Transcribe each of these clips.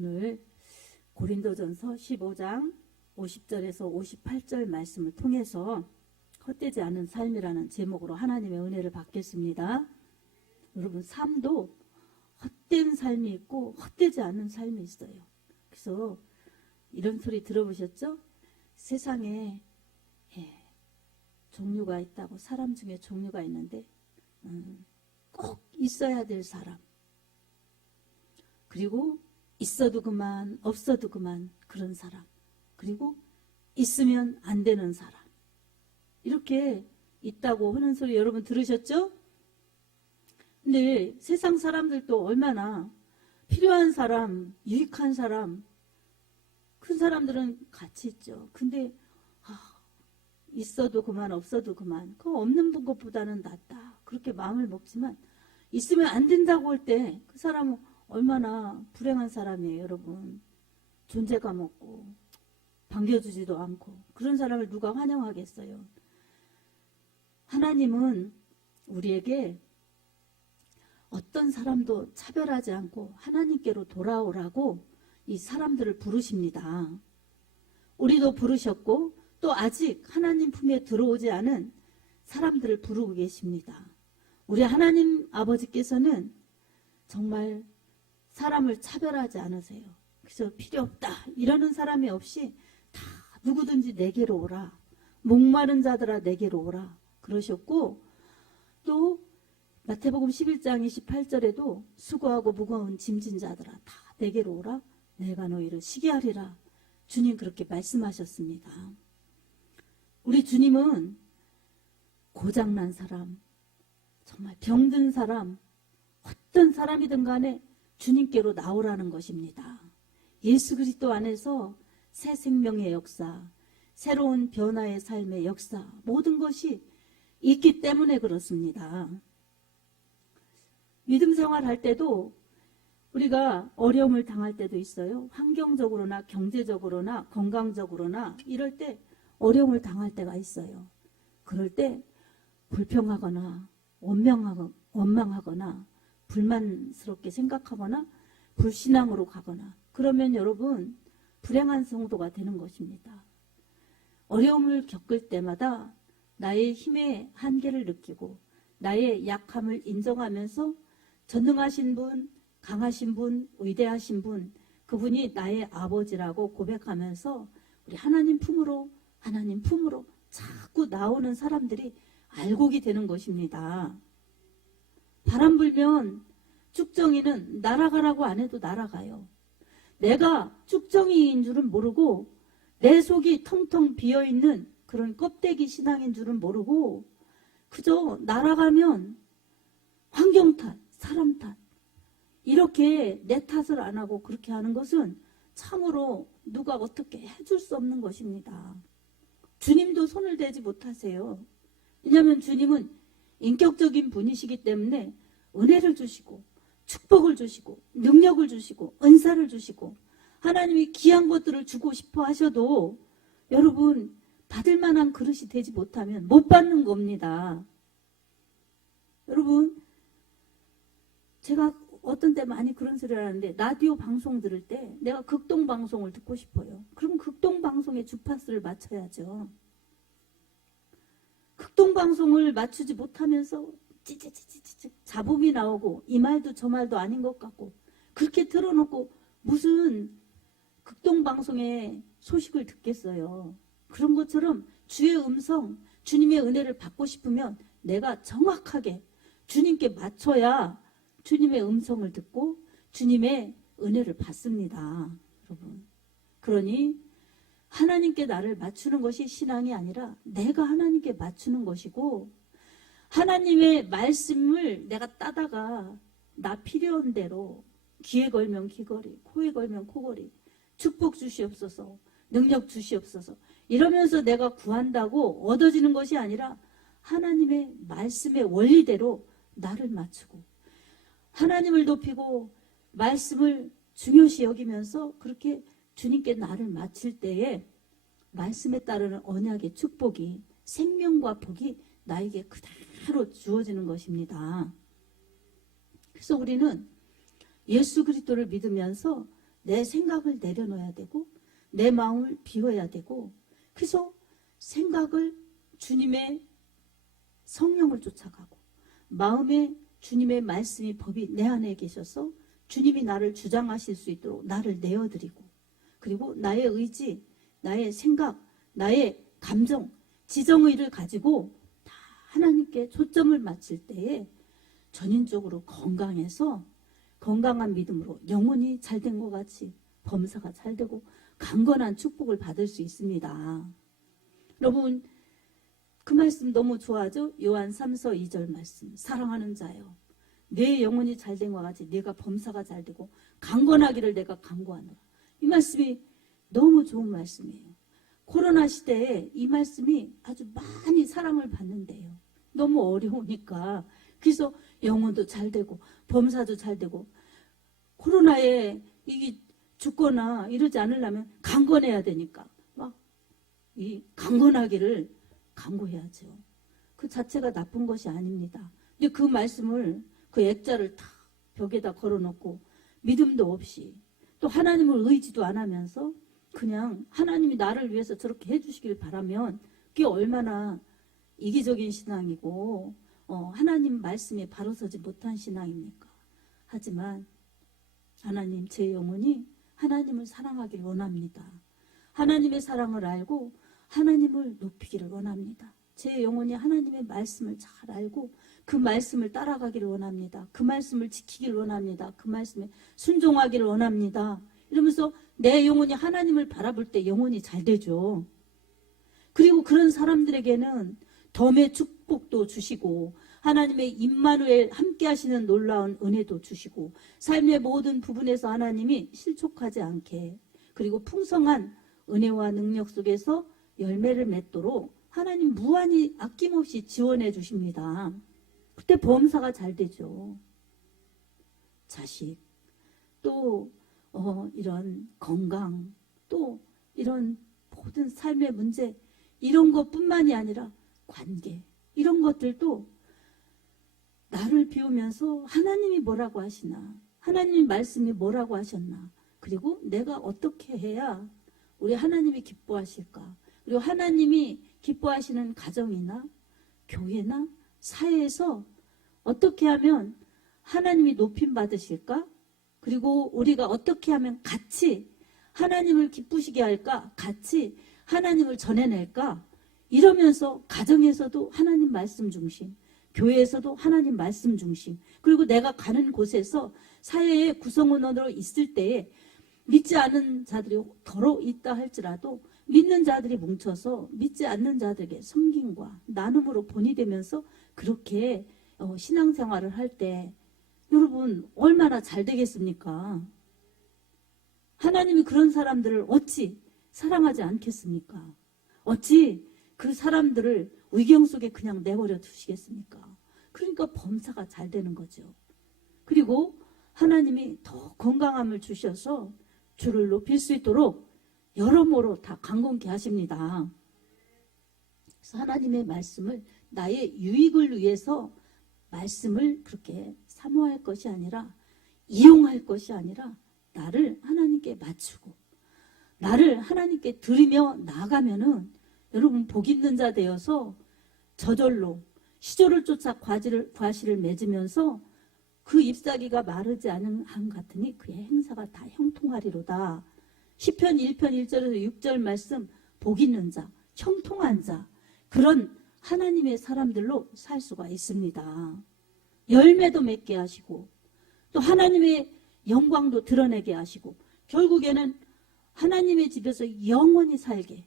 오늘 고린도전서 15장 50절에서 58절 말씀을 통해서 헛되지 않은 삶이라는 제목으로 하나님의 은혜를 받겠습니다. 여러분, 삶도 헛된 삶이 있고 헛되지 않은 삶이 있어요. 그래서 이런 소리 들어보셨죠? 세상에 종류가 있다고. 사람 중에 종류가 있는데 꼭 있어야 될 사람, 그리고 있어도 그만 없어도 그만 그런 사람, 그리고 있으면 안 되는 사람, 이렇게 있다고 하는 소리 여러분 들으셨죠? 근데 세상 사람들도 얼마나 필요한 사람, 유익한 사람, 큰 사람들은 같이 있죠. 근데 있어도 그만 없어도 그만, 그거 없는 것보다는 낫다, 그렇게 마음을 먹지만 있으면 안 된다고 할 때 그 사람은 얼마나 불행한 사람이에요. 여러분, 존재감 없고 반겨주지도 않고 그런 사람을 누가 환영하겠어요? 하나님은 우리에게 어떤 사람도 차별하지 않고 하나님께로 돌아오라고 이 사람들을 부르십니다. 우리도 부르셨고 또 아직 하나님 품에 들어오지 않은 사람들을 부르고 계십니다. 우리 하나님 아버지께서는 정말 사람을 차별하지 않으세요. 그래서 필요 없다 이러는 사람이 없이 다 누구든지 내게로 오라, 목마른 자들아 내게로 오라 그러셨고, 또 마태복음 11장 28절에도 수고하고 무거운 짐진 자들아 다 내게로 오라, 내가 너희를 쉬게 하리라, 주님 그렇게 말씀하셨습니다. 우리 주님은 고장난 사람, 정말 병든 사람, 어떤 사람이든 간에 주님께로 나오라는 것입니다. 예수 그리스도 안에서 새 생명의 역사, 새로운 변화의 삶의 역사, 모든 것이 있기 때문에 그렇습니다. 믿음 생활할 때도 우리가 어려움을 당할 때도 있어요. 환경적으로나 경제적으로나 건강적으로나 이럴 때 어려움을 당할 때가 있어요. 그럴 때 불평하거나 원망하거나 불만스럽게 생각하거나 불신앙으로 가거나, 그러면 여러분 불행한 성도가 되는 것입니다. 어려움을 겪을 때마다 나의 힘의 한계를 느끼고 나의 약함을 인정하면서 전능하신 분, 강하신 분, 위대하신 분, 그분이 나의 아버지라고 고백하면서 우리 하나님 품으로 자꾸 나오는 사람들이 알곡이 되는 것입니다. 바람 불면 쭉정이는 날아가라고 안 해도 날아가요. 내가 쭉정이인 줄은 모르고 내 속이 텅텅 비어있는 그런 껍데기 신앙인 줄은 모르고 그저 날아가면 환경 탓, 사람 탓, 이렇게 내 탓을 안 하고 그렇게 하는 것은 참으로 누가 어떻게 해줄 수 없는 것입니다. 주님도 손을 대지 못하세요. 왜냐하면 주님은 인격적인 분이시기 때문에 은혜를 주시고 축복을 주시고 능력을 주시고 은사를 주시고 하나님이 귀한 것들을 주고 싶어 하셔도 여러분 받을 만한 그릇이 되지 못하면 못 받는 겁니다. 여러분, 제가 어떤 때 많이 그런 소리를 하는데, 라디오 방송 들을 때 내가 극동 방송을 듣고 싶어요. 그럼 극동 방송의 주파수를 맞춰야죠. 극동 방송을 맞추지 못하면서 찌찌찌찌찌 잡음이 나오고 이 말도 저 말도 아닌 것 같고 그렇게 틀어놓고 무슨 극동 방송의 소식을 듣겠어요. 그런 것처럼 주의 음성, 주님의 은혜를 받고 싶으면 내가 정확하게 주님께 맞춰야 주님의 음성을 듣고 주님의 은혜를 받습니다. 여러분, 그러니 하나님께 나를 맞추는 것이 신앙이 아니라 내가 하나님께 맞추는 것이고, 하나님의 말씀을 내가 따다가 나 필요한 대로 귀에 걸면 귀걸이, 코에 걸면 코걸이, 축복 주시옵소서, 능력 주시옵소서 이러면서 내가 구한다고 얻어지는 것이 아니라 하나님의 말씀의 원리대로 나를 맞추고 하나님을 높이고 말씀을 중요시 여기면서 그렇게 주님께 나를 맞출 때에 말씀에 따르는 언약의 축복이, 생명과 복이 나에게 그대로 주어지는 것입니다. 그래서 우리는 예수 그리스도를 믿으면서 내 생각을 내려놓아야 되고 내 마음을 비워야 되고, 그래서 생각을 주님의 성령을 쫓아가고 마음에 주님의 말씀이 법이 내 안에 계셔서 주님이 나를 주장하실 수 있도록 나를 내어드리고, 그리고 나의 의지, 나의 생각, 나의 감정, 지정의를 가지고 다 하나님께 초점을 맞출 때에 전인적으로 건강해서 건강한 믿음으로 영혼이 잘된 것 같이 범사가 잘되고 강건한 축복을 받을 수 있습니다. 여러분, 그 말씀 너무 좋아하죠? 요한 3서 2절 말씀. 사랑하는 자여, 내 영혼이 잘된 것 같이 내가 범사가 잘되고 강건하기를 내가 간구하노라. 이 말씀이 너무 좋은 말씀이에요. 코로나 시대에 이 말씀이 아주 많이 사랑을 받는데요. 너무 어려우니까. 그래서 영혼도 잘되고 범사도 잘되고, 코로나에 이게 죽거나 이러지 않으려면 강건해야 되니까 막 이 강건하기를 강구해야죠. 그 자체가 나쁜 것이 아닙니다. 근데 그 말씀을, 그 액자를 다 벽에다 걸어놓고 믿음도 없이 또 하나님을 의지도 안 하면서 그냥 하나님이 나를 위해서 저렇게 해주시길 바라면 그게 얼마나 이기적인 신앙이고 하나님 말씀에 바로 서지 못한 신앙입니까? 하지만 하나님, 제 영혼이 하나님을 사랑하길 원합니다. 하나님의 사랑을 알고 하나님을 높이기를 원합니다. 제 영혼이 하나님의 말씀을 잘 알고 그 말씀을 따라가기를 원합니다. 그 말씀을 지키기를 원합니다. 그 말씀에 순종하기를 원합니다. 이러면서 내 영혼이 하나님을 바라볼 때 영혼이 잘 되죠. 그리고 그런 사람들에게는 덤의 축복도 주시고 하나님의 임마누엘 함께 하시는 놀라운 은혜도 주시고 삶의 모든 부분에서 하나님이 실족하지 않게, 그리고 풍성한 은혜와 능력 속에서 열매를 맺도록 하나님 무한히 아낌없이 지원해 주십니다. 그때 범사가 잘 되죠. 자식, 또 이런 건강, 또 이런 모든 삶의 문제, 이런 것뿐만이 아니라 관계, 이런 것들도 나를 비우면서 하나님이 뭐라고 하시나, 하나님 말씀이 뭐라고 하셨나, 그리고 내가 어떻게 해야 우리 하나님이 기뻐하실까, 그리고 하나님이 기뻐하시는 가정이나 교회나 사회에서 어떻게 하면 하나님이 높임 받으실까, 그리고 우리가 어떻게 하면 같이 하나님을 기쁘시게 할까, 같이 하나님을 전해낼까, 이러면서 가정에서도 하나님 말씀 중심, 교회에서도 하나님 말씀 중심, 그리고 내가 가는 곳에서 사회의 구성원으로 있을 때에 믿지 않은 자들이 더러 있다 할지라도 믿는 자들이 뭉쳐서 믿지 않는 자들에게 섬김과 나눔으로 본이 되면서 그렇게 신앙생활을 할 때 여러분 얼마나 잘 되겠습니까? 하나님이 그런 사람들을 어찌 사랑하지 않겠습니까? 어찌 그 사람들을 위경 속에 그냥 내버려 두시겠습니까? 그러니까 범사가 잘 되는 거죠. 그리고 하나님이 더 건강함을 주셔서 주를 높일 수 있도록 여러모로 다 강건케 하십니다. 그래서 하나님의 말씀을 나의 유익을 위해서 말씀을 그렇게 사모할 것이 아니라, 이용할 것이 아니라 나를 하나님께 맞추고 나를 하나님께 드리며 나아가면은 여러분 복 있는 자 되어서 저절로 시조를 쫓아 과실을 맺으면서 그 잎사귀가 마르지 않은 한 같으니 그의 행사가 다 형통하리로다. 시편 1편 1절에서 6절 말씀, 복 있는 자, 형통한 자, 그런 하나님의 사람들로 살 수가 있습니다. 열매도 맺게 하시고 또 하나님의 영광도 드러내게 하시고 결국에는 하나님의 집에서 영원히 살게.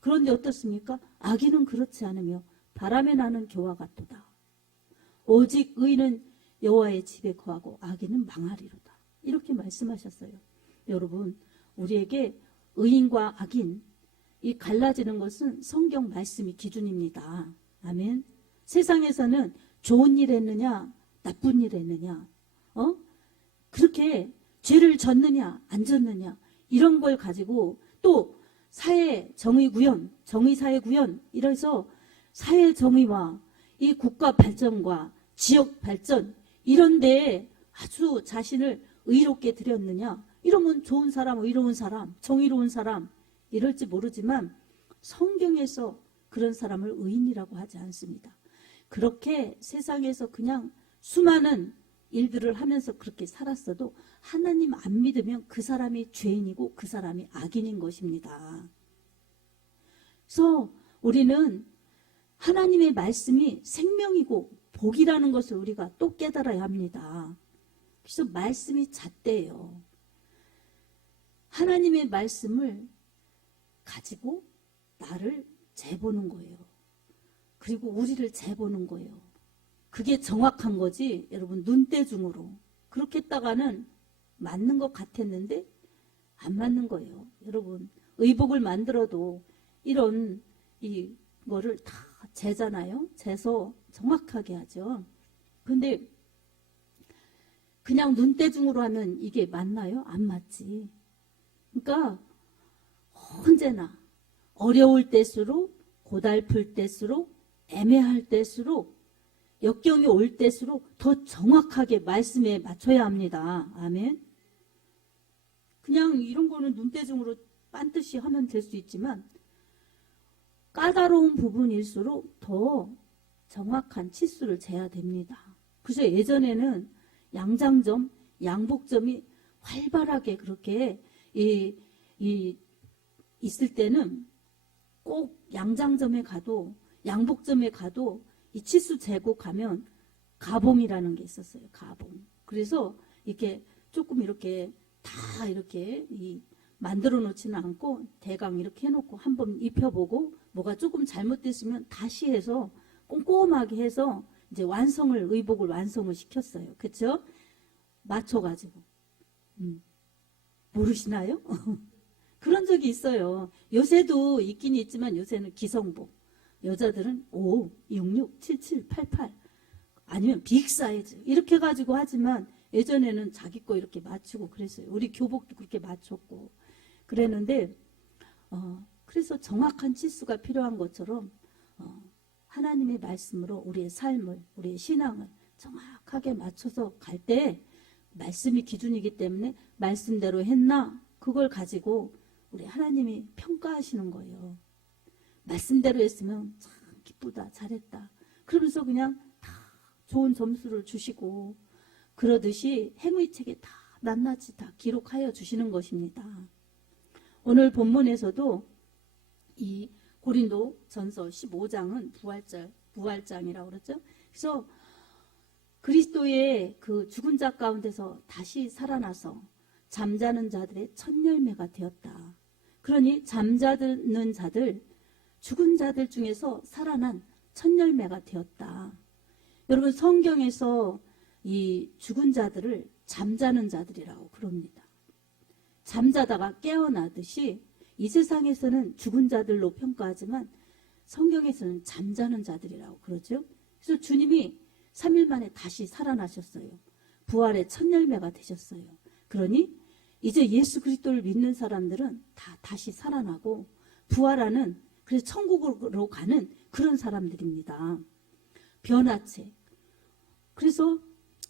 그런데 어떻습니까? 악인은 그렇지 않으며 바람에 나는 겨와 같도다. 오직 의인은 여호와의 집에 거하고 악인은 망하리로다. 이렇게 말씀하셨어요. 여러분, 우리에게 의인과 악인, 이 갈라지는 것은 성경 말씀이 기준입니다. 아멘. 세상에서는 좋은 일 했느냐, 나쁜 일 했느냐, 그렇게 죄를 졌느냐, 안 졌느냐, 이런 걸 가지고 또 사회 정의 구현, 정의 사회 구현, 이래서 사회 정의와 이 국가 발전과 지역 발전, 이런 데에 아주 자신을 의롭게 드렸느냐, 이러면 좋은 사람, 의로운 사람, 정의로운 사람 이럴지 모르지만 성경에서 그런 사람을 의인이라고 하지 않습니다. 그렇게 세상에서 그냥 수많은 일들을 하면서 그렇게 살았어도 하나님 안 믿으면 그 사람이 죄인이고 그 사람이 악인인 것입니다. 그래서 우리는 하나님의 말씀이 생명이고 복이라는 것을 우리가 또 깨달아야 합니다. 그래서 말씀이 잣대예요. 하나님의 말씀을 가지고 나를 재보는 거예요. 그리고 우리를 재보는 거예요. 그게 정확한 거지 여러분 눈대중으로 그렇게 했다가는 맞는 것 같았는데 안 맞는 거예요. 여러분 의복을 만들어도 이런 이거를 다 재잖아요. 재서 정확하게 하죠. 근데 그냥 눈대중으로 하면 이게 맞나요? 안 맞지. 그러니까 언제나 어려울 때수록 고달플 때수록 애매할 때수록 역경이 올 때수록 더 정확하게 말씀에 맞춰야 합니다. 아멘. 그냥 이런 거는 눈대중으로 빤듯이 하면 될 수 있지만 까다로운 부분일수록 더 정확한 치수를 재야 됩니다. 그래서 예전에는 양장점, 양복점이 활발하게 그렇게 있을 때는 꼭 양장점에 가도 양복점에 가도 이 치수 재고 가면 가봉이라는 게 있었어요. 가봉. 그래서 이렇게 조금 이렇게 다 이렇게 만들어 놓지는 않고 대강 이렇게 해놓고 한번 입혀보고 뭐가 조금 잘못됐으면 다시 해서 꼼꼼하게 해서 이제 의복을 완성을 시켰어요. 그렇죠? 맞춰가지고. 모르시나요? 그런 적이 있어요. 요새도 있긴 있지만 요새는 기성복. 여자들은 5, 66, 77, 88 아니면 빅 사이즈 이렇게 가지고 하지만 예전에는 자기 거 이렇게 맞추고 그랬어요. 우리 교복도 그렇게 맞췄고 그랬는데 그래서 정확한 치수가 필요한 것처럼 하나님의 말씀으로 우리의 삶을 우리의 신앙을 정확하게 맞춰서 갈 때 말씀이 기준이기 때문에 말씀대로 했나 그걸 가지고 우리 하나님이 평가하시는 거예요. 말씀대로 했으면 참 기쁘다 잘했다 그러면서 그냥 다 좋은 점수를 주시고 그러듯이 행위책에 다 낱낱이 다 기록하여 주시는 것입니다. 오늘 본문에서도 이 고린도 전서 15장은 부활장이라고 그러죠. 그래서 그리스도의 그 죽은 자 가운데서 다시 살아나서 잠자는 자들의 첫 열매가 되었다. 그러니 잠자는 자들 죽은 자들 중에서 살아난 첫 열매가 되었다. 여러분 성경에서 이 죽은 자들을 잠자는 자들이라고 그럽니다. 잠자다가 깨어나듯이 이 세상에서는 죽은 자들로 평가하지만 성경에서는 잠자는 자들이라고 그러죠. 그래서 주님이 3일 만에 다시 살아나셨어요. 부활의 첫 열매가 되셨어요. 그러니 이제 예수 그리스도를 믿는 사람들은 다 다시 살아나고 부활하는 그래서 천국으로 가는 그런 사람들입니다. 변화체. 그래서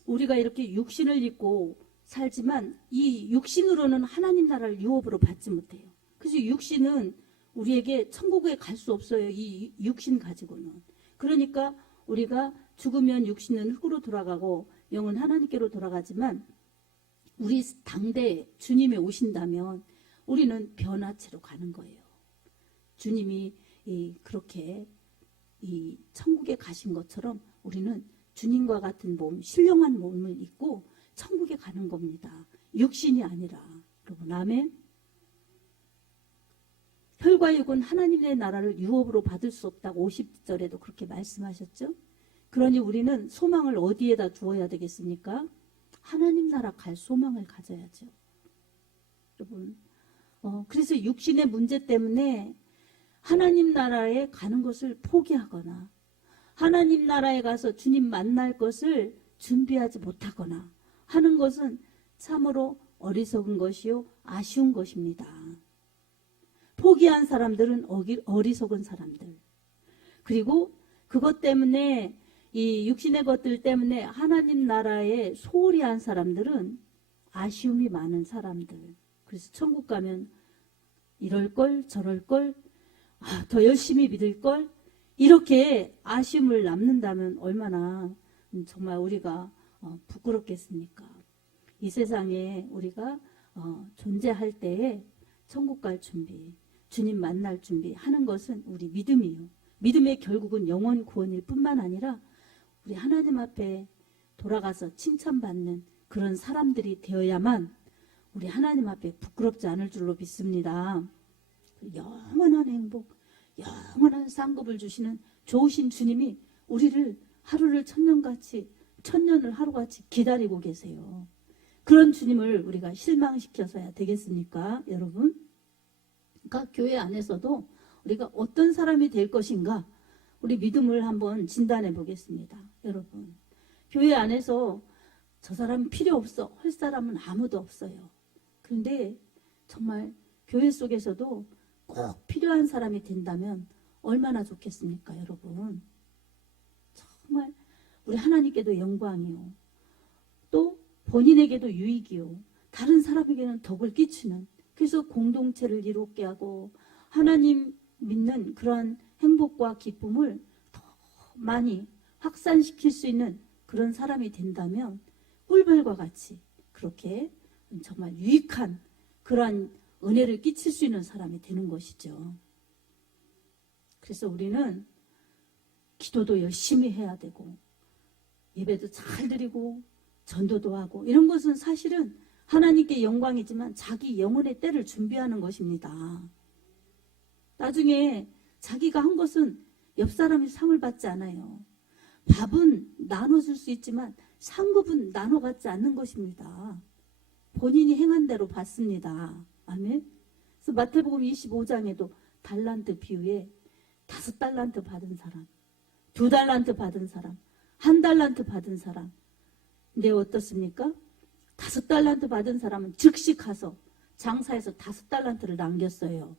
우리가 이렇게 육신을 입고 살지만 이 육신으로는 하나님 나라를 유업으로 받지 못해요. 그래서 육신은 우리에게 천국에 갈 수 없어요. 이 육신 가지고는. 그러니까 우리가 죽으면 육신은 흙으로 돌아가고 영은 하나님께로 돌아가지만 우리 당대에 주님이 오신다면 우리는 변화체로 가는 거예요. 주님이 그렇게 이 천국에 가신 것처럼 우리는 주님과 같은 몸, 신령한 몸을 입고 천국에 가는 겁니다. 육신이 아니라. 여러분 아멘. 혈과 육은 하나님의 나라를 유업으로 받을 수 없다고 50절에도 그렇게 말씀하셨죠. 그러니 우리는 소망을 어디에다 두어야 되겠습니까? 하나님 나라 갈 소망을 가져야죠. 여러분 그래서 육신의 문제 때문에 하나님 나라에 가는 것을 포기하거나 하나님 나라에 가서 주님 만날 것을 준비하지 못하거나 하는 것은 참으로 어리석은 것이요 아쉬운 것입니다. 포기한 사람들은 어리석은 사람들. 그리고 그것 때문에 이 육신의 것들 때문에 하나님 나라에 소홀히 한 사람들은 아쉬움이 많은 사람들. 그래서 천국 가면 이럴걸 저럴걸 더 열심히 믿을걸 이렇게 아쉬움을 남는다면 얼마나 정말 우리가 부끄럽겠습니까? 이 세상에 우리가 존재할 때에 천국 갈 준비, 주님 만날 준비 하는 것은 우리 믿음이요. 믿음의 결국은 영원 구원일 뿐만 아니라 우리 하나님 앞에 돌아가서 칭찬받는 그런 사람들이 되어야만 우리 하나님 앞에 부끄럽지 않을 줄로 믿습니다. 영원한 행복, 영원한 상급을 주시는 좋으신 주님이 우리를 하루를 천년을 하루같이 기다리고 계세요. 그런 주님을 우리가 실망시켜서야 되겠습니까, 여러분? 그러니까 교회 안에서도 우리가 어떤 사람이 될 것인가 우리 믿음을 한번 진단해 보겠습니다. 여러분, 교회 안에서 저 사람 필요 없어 할 사람은 아무도 없어요. 그런데 정말 교회 속에서도 꼭 필요한 사람이 된다면 얼마나 좋겠습니까, 여러분? 정말 우리 하나님께도 영광이요, 또 본인에게도 유익이요, 다른 사람에게는 덕을 끼치는, 그래서 공동체를 이롭게 하고 하나님 믿는 그러한 행복과 기쁨을 더 많이 확산시킬 수 있는 그런 사람이 된다면 꿀벌과 같이 그렇게 정말 유익한 그러한 은혜를 끼칠 수 있는 사람이 되는 것이죠. 그래서 우리는 기도도 열심히 해야 되고 예배도 잘 드리고 전도도 하고 이런 것은 사실은 하나님께 영광이지만 자기 영혼의 때를 준비하는 것입니다. 나중에 자기가 한 것은 옆 사람이 상을 받지 않아요. 밥은 나눠줄 수 있지만 상급은 나눠 갖지 않는 것입니다. 본인이 행한 대로 받습니다. 아멘. 그래서 마태복음 25장에도 달란트 비유에 5달란트 받은 사람, 2달란트 받은 사람, 1달란트 받은 사람. 근데 어떻습니까? 5달란트 받은 사람은 즉시 가서 장사해서 5달란트를 남겼어요.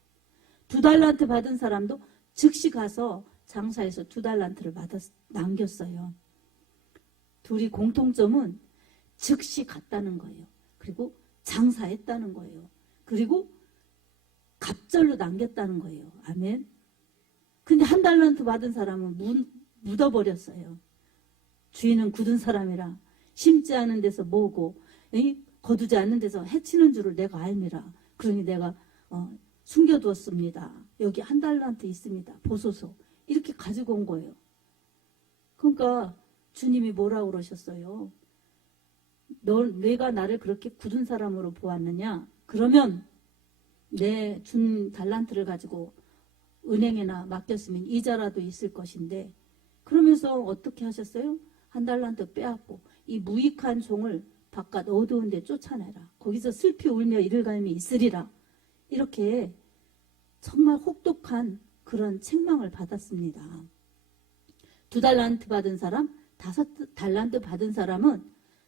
2달란트 받은 사람도 즉시 가서 장사해서 2달란트를 남겼어요. 둘이 공통점은 즉시 갔다는 거예요. 그리고 장사했다는 거예요. 그리고 갑절로 남겼다는 거예요. 아멘. 근데 1달란트 받은 사람은 묻어버렸어요. 주인은 굳은 사람이라 심지 않은 데서 모으고 거두지 않는 데서 해치는 줄을 내가 알미라. 그러니 내가 숨겨두었습니다. 여기 1달란트 있습니다. 보소서. 이렇게 가지고 온 거예요. 그러니까 주님이 뭐라고 그러셨어요? 내가 나를 그렇게 굳은 사람으로 보았느냐? 그러면 내 준 달란트를 가지고 은행에나 맡겼으면 이자라도 있을 것인데, 그러면서 어떻게 하셨어요? 1달란트 빼앗고 이 무익한 종을 바깥 어두운 데 쫓아내라. 거기서 슬피 울며 이를 갈미 있으리라. 이렇게 정말 혹독한 그런 책망을 받았습니다. 2달란트 받은 사람, 5달란트 받은 사람은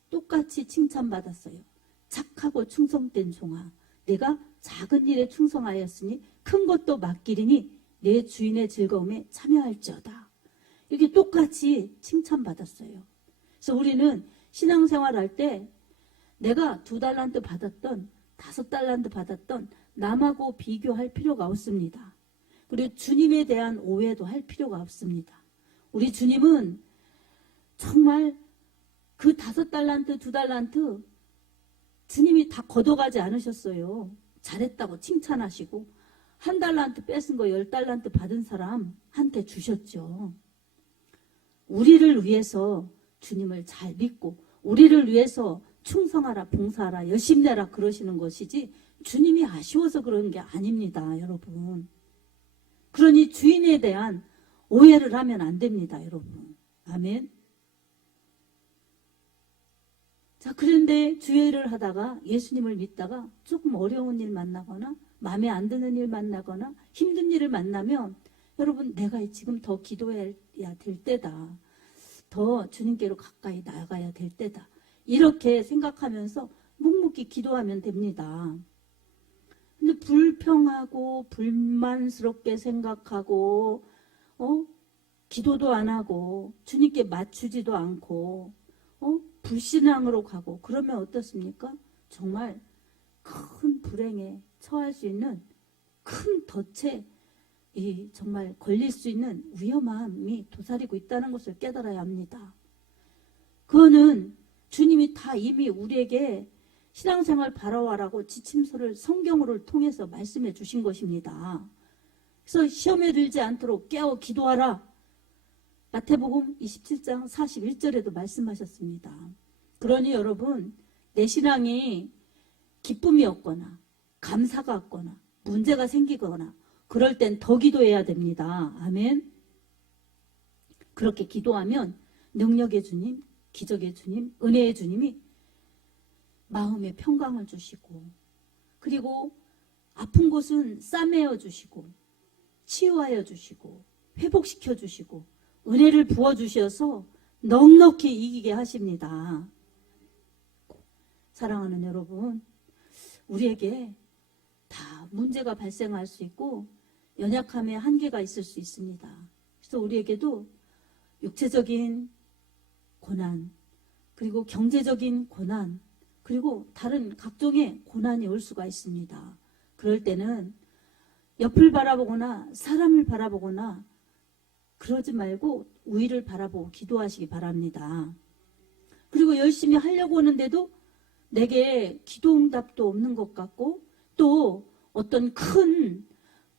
똑같이 칭찬받았어요. 착하고 충성된 종아, 내가 작은 일에 충성하였으니 큰 것도 맡기리니 내 주인의 즐거움에 참여할지어다. 이렇게 똑같이 칭찬받았어요. 그래서 우리는 신앙생활 할 때 내가 2달란트 받았던 5달란트 받았던 남하고 비교할 필요가 없습니다. 그리고 주님에 대한 오해도 할 필요가 없습니다. 우리 주님은 정말 그 5달란트, 2달란트 주님이 다 걷어가지 않으셨어요. 잘했다고 칭찬하시고 1달란트 뺏은 거 10달란트 받은 사람한테 주셨죠. 우리를 위해서 주님을 잘 믿고 우리를 위해서 충성하라, 봉사하라, 열심히 내라 그러시는 것이지 주님이 아쉬워서 그런 게 아닙니다, 여러분. 그러니 주인에 대한 오해를 하면 안 됩니다, 여러분. 아멘. 자, 그런데 주일을 하다가 예수님을 믿다가 조금 어려운 일 만나거나 마음에 안 드는 일 만나거나 힘든 일을 만나면 여러분, 내가 지금 더 기도해야 될 때다. 더 주님께로 가까이 나아가야 될 때다. 이렇게 생각하면서 묵묵히 기도하면 됩니다. 근데 불평하고 불만스럽게 생각하고 기도도 안 하고 주님께 맞추지도 않고 불신앙으로 가고 그러면 어떻습니까? 정말 큰 불행에 처할 수 있는 큰 덫에 정말 걸릴 수 있는 위험함이 도사리고 있다는 것을 깨달아야 합니다. 그거는 주님이 다 이미 우리에게 신앙생활 바라와라고 지침서를 성경으로 통해서 말씀해 주신 것입니다. 그래서 시험에 들지 않도록 깨어 기도하라. 마태복음 27장 41절에도 말씀하셨습니다. 그러니 여러분, 내 신앙이 기쁨이 없거나 감사가 없거나 문제가 생기거나 그럴 땐 더 기도해야 됩니다. 아멘. 그렇게 기도하면 능력의 주님, 기적의 주님, 은혜의 주님이 마음에 평강을 주시고, 그리고 아픈 곳은 싸매어 주시고 치유하여 주시고 회복시켜 주시고 은혜를 부어 주셔서 넉넉히 이기게 하십니다. 사랑하는 여러분, 우리에게 다 문제가 발생할 수 있고 연약함의 한계가 있을 수 있습니다. 그래서 우리에게도 육체적인 고난, 그리고 경제적인 고난, 그리고 다른 각종의 고난이 올 수가 있습니다. 그럴 때는 옆을 바라보거나 사람을 바라보거나 그러지 말고 위를 바라보고 기도하시기 바랍니다. 그리고 열심히 하려고 하는데도 내게 기도응답도 없는 것 같고 또 어떤 큰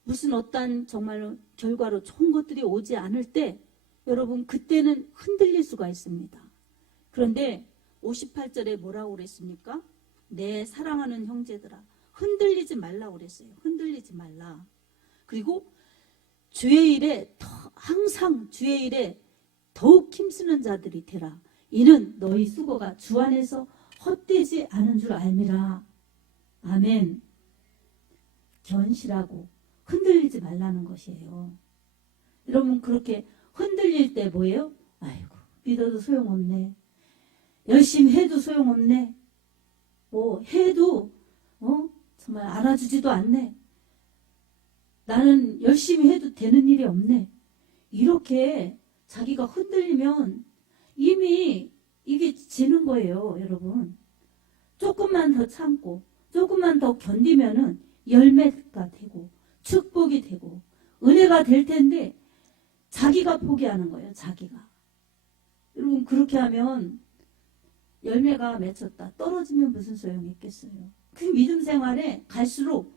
무슨 어떤 정말 결과로 좋은 것들이 오지 않을 때 여러분 그때는 흔들릴 수가 있습니다. 그런데 58절에 뭐라고 그랬습니까? 내 사랑하는 형제들아 흔들리지 말라고 그랬어요. 흔들리지 말라. 그리고 주의 일에 항상 주의 일에 더욱 힘쓰는 자들이 되라. 이는 너희 수고가 주 안에서 헛되지 않은 줄 알미라. 아멘. 견실하고 흔들리지 말라는 것이에요. 여러분 그렇게 흔들릴 때 뭐예요? 아이고 믿어도 소용없네. 열심히 해도 소용없네. 뭐 해도 정말 알아주지도 않네. 나는 열심히 해도 되는 일이 없네. 이렇게 자기가 흔들리면 이미 이게 지는 거예요, 여러분. 조금만 더 참고 조금만 더 견디면은 열매가 되고 축복이 되고 은혜가 될 텐데 자기가 포기하는 거예요, 자기가. 여러분 그렇게 하면 열매가 맺혔다 떨어지면 무슨 소용이 있겠어요. 그 믿음 생활에 갈수록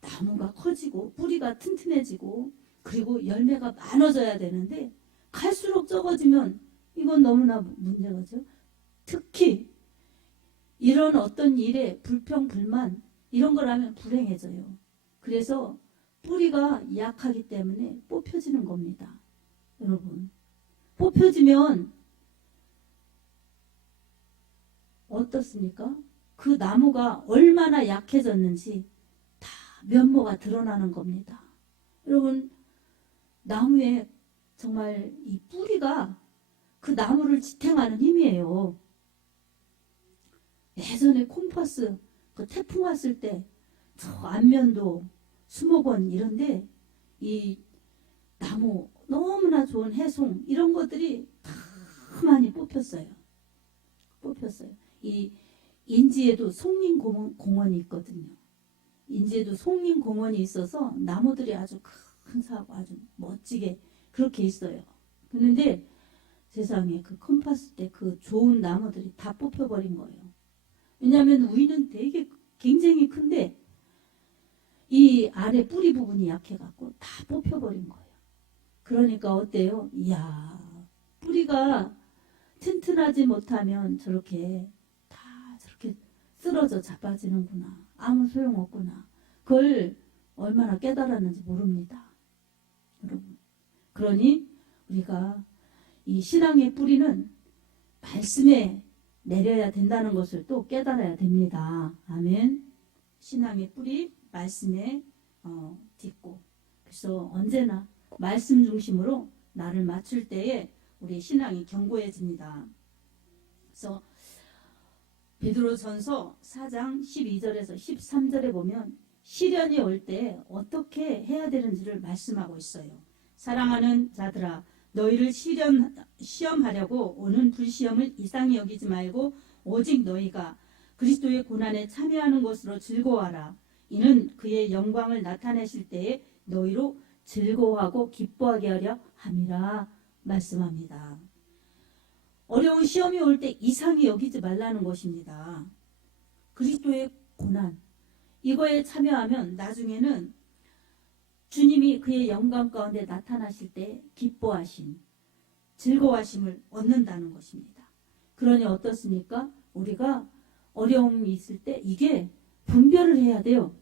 나무가 커지고 뿌리가 튼튼해지고 그리고 열매가 많아져야 되는데 갈수록 적어지면 이건 너무나 문제가죠. 특히 이런 어떤 일에 불평, 불만 이런 걸 하면 불행해져요. 그래서 뿌리가 약하기 때문에 뽑혀지는 겁니다. 여러분 뽑혀지면 어떻습니까? 그 나무가 얼마나 약해졌는지 다 면모가 드러나는 겁니다. 여러분 나무에 정말 이 뿌리가 그 나무를 지탱하는 힘이에요. 예전에 콩파스 그 태풍 왔을 때 저 안면도 수목원 이런데 이 나무 너무나 좋은 해송 이런 것들이 다 많이 뽑혔어요. 이 인지에도 송림공원이 있거든요. 인지에도 송림공원이 있어서 나무들이 아주 근사하고 아주 멋지게 그렇게 있어요. 그런데 세상에 그 컴파스 때 그 좋은 나무들이 다 뽑혀버린 거예요. 왜냐하면 위는 되게 굉장히 큰데 이 아래 뿌리 부분이 약해갖고 다 뽑혀버린 거예요. 그러니까 어때요? 이야 뿌리가 튼튼하지 못하면 저렇게 다 저렇게 쓰러져 자빠지는구나. 아무 소용없구나. 그걸 얼마나 깨달았는지 모릅니다. 여러분. 그러니 우리가 이 신앙의 뿌리는 말씀에 내려야 된다는 것을 또 깨달아야 됩니다. 아멘. 신앙의 뿌리 말씀에 딛고 그래서 언제나 말씀 중심으로 나를 맞출 때에 우리 신앙이 견고해집니다. 그래서 베드로전서 4장 12절에서 13절에 보면 시련이 올 때 어떻게 해야 되는지를 말씀하고 있어요. 사랑하는 자들아 너희를 시험하려고 오는 불시험을 이상히 여기지 말고 오직 너희가 그리스도의 고난에 참여하는 것으로 즐거워하라. 이는 그의 영광을 나타내실 때에 너희로 즐거워하고 기뻐하게 하려 함이라 말씀합니다. 어려운 시험이 올 때 이상히 여기지 말라는 것입니다. 그리스도의 고난, 이거에 참여하면 나중에는 주님이 그의 영광 가운데 나타나실 때 기뻐하심, 즐거워하심을 얻는다는 것입니다. 그러니 어떻습니까? 우리가 어려움이 있을 때 이게 분별을 해야 돼요.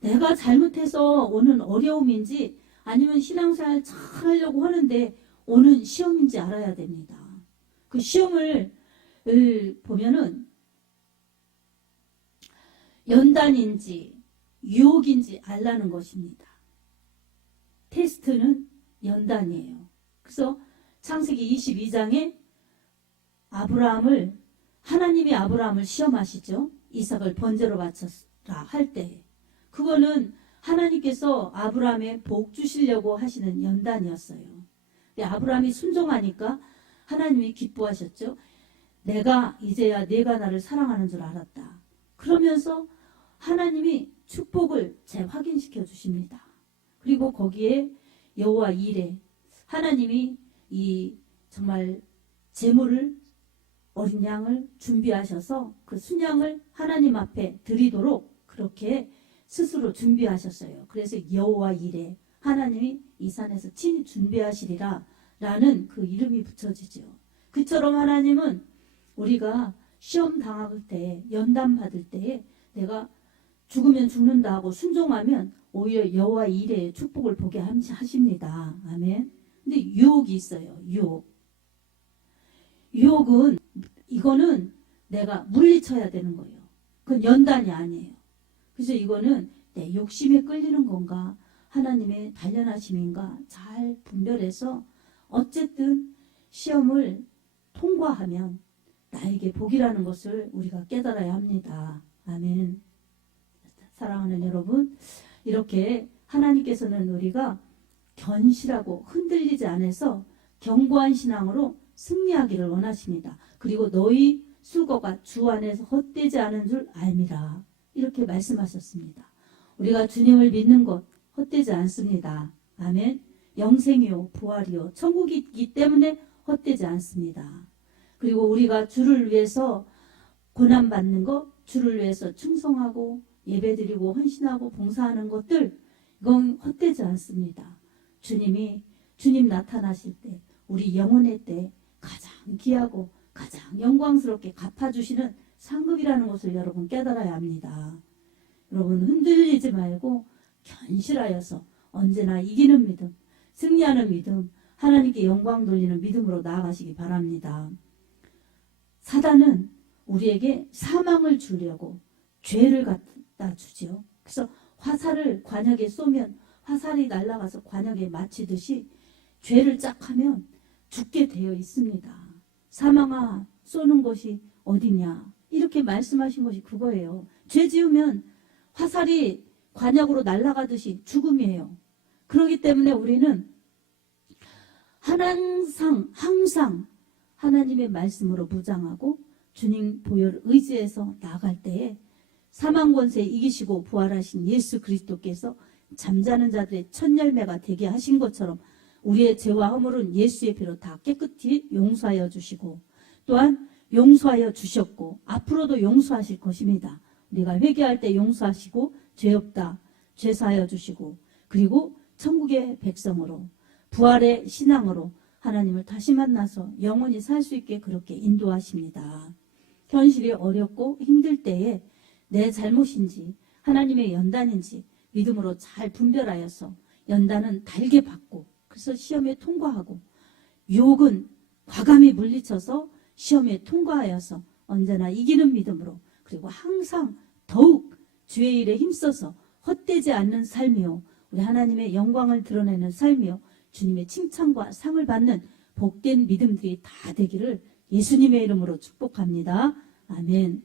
내가 잘못해서 오는 어려움인지 아니면 신앙생활 잘 하려고 하는데 오는 시험인지 알아야 됩니다. 그 시험을 보면은 연단인지 유혹인지 알라는 것입니다. 테스트는 연단이에요. 그래서 창세기 22장에 하나님이 아브라함을 시험하시죠. 이삭을 번제로 바쳐라 할 때 그거는 하나님께서 아브라함에 복 주시려고 하시는 연단이었어요. 근데 아브라함이 순종하니까 하나님이 기뻐하셨죠. 내가 이제야 내가 나를 사랑하는 줄 알았다. 그러면서 하나님이 축복을 재확인시켜 주십니다. 그리고 거기에 여호와 이레, 하나님이 이 정말 제물을 어린 양을 준비하셔서 그 순양을 하나님 앞에 드리도록 그렇게 스스로 준비하셨어요. 그래서 여호와 이레, 하나님이 이 산에서 친히 준비하시리라 라는 그 이름이 붙여지죠. 그처럼 하나님은 우리가 시험 당할 때, 연단 받을 때에 내가 죽으면 죽는다 하고 순종하면 오히려 여호와 이레의 축복을 보게 하십니다. 아멘. 근데 유혹이 있어요. 유혹은 이거는 내가 물리쳐야 되는 거예요. 그건 연단이 아니에요. 그래서 이거는 내 욕심에 끌리는 건가 하나님의 단련하심인가 잘 분별해서 어쨌든 시험을 통과하면 나에게 복이라는 것을 우리가 깨달아야 합니다. 아멘. 사랑하는 여러분, 이렇게 하나님께서는 우리가 견실하고 흔들리지 않아서 견고한 신앙으로 승리하기를 원하십니다. 그리고 너희 수고가 주 안에서 헛되지 않은 줄 알미라. 이렇게 말씀하셨습니다. 우리가 주님을 믿는 것 헛되지 않습니다. 아멘. 영생이요 부활이요 천국이 있기 때문에 헛되지 않습니다. 그리고 우리가 주를 위해서 고난받는 것, 주를 위해서 충성하고 예배드리고 헌신하고 봉사하는 것들, 이건 헛되지 않습니다. 주님 나타나실 때, 우리 영혼의 때 가장 귀하고 가장 영광스럽게 갚아주시는 상급이라는 것을 여러분 깨달아야 합니다. 여러분 흔들리지 말고 견실하여서 언제나 이기는 믿음, 승리하는 믿음, 하나님께 영광 돌리는 믿음으로 나아가시기 바랍니다. 사단은 우리에게 사망을 주려고 죄를 갖다 주지요. 그래서 화살을 관역에 쏘면 화살이 날아가서 관역에 맞히듯이 죄를 짝 하면 죽게 되어 있습니다. 사망아 쏘는 것이 어디냐 이렇게 말씀하신 것이 그거예요. 죄 지으면 화살이 관역으로 날아가듯이 죽음이에요. 그렇기 때문에 우리는 항상 하나님의 말씀으로 무장하고 주님 보혈 의지해서 나아갈 때에 사망 권세 이기시고 부활하신 예수 그리스도께서 잠자는 자들의 첫 열매가 되게 하신 것처럼 우리의 죄와 허물은 예수의 피로 다 깨끗이 용서하여 주시고 또한 용서하여 주셨고 앞으로도 용서하실 것입니다. 우리가 회개할 때 용서하시고 죄 없다 죄 사하여 주시고 그리고 천국의 백성으로 부활의 신앙으로 하나님을 다시 만나서 영원히 살 수 있게 그렇게 인도하십니다. 현실이 어렵고 힘들 때에 내 잘못인지 하나님의 연단인지 믿음으로 잘 분별하여서 연단은 달게 받고 그래서 시험에 통과하고 유혹은 과감히 물리쳐서 시험에 통과하여서 언제나 이기는 믿음으로 그리고 항상 더욱 주의 일에 힘써서 헛되지 않는 삶이요 우리 하나님의 영광을 드러내는 삶이요 주님의 칭찬과 상을 받는 복된 믿음들이 다 되기를 예수님의 이름으로 축복합니다. 아멘.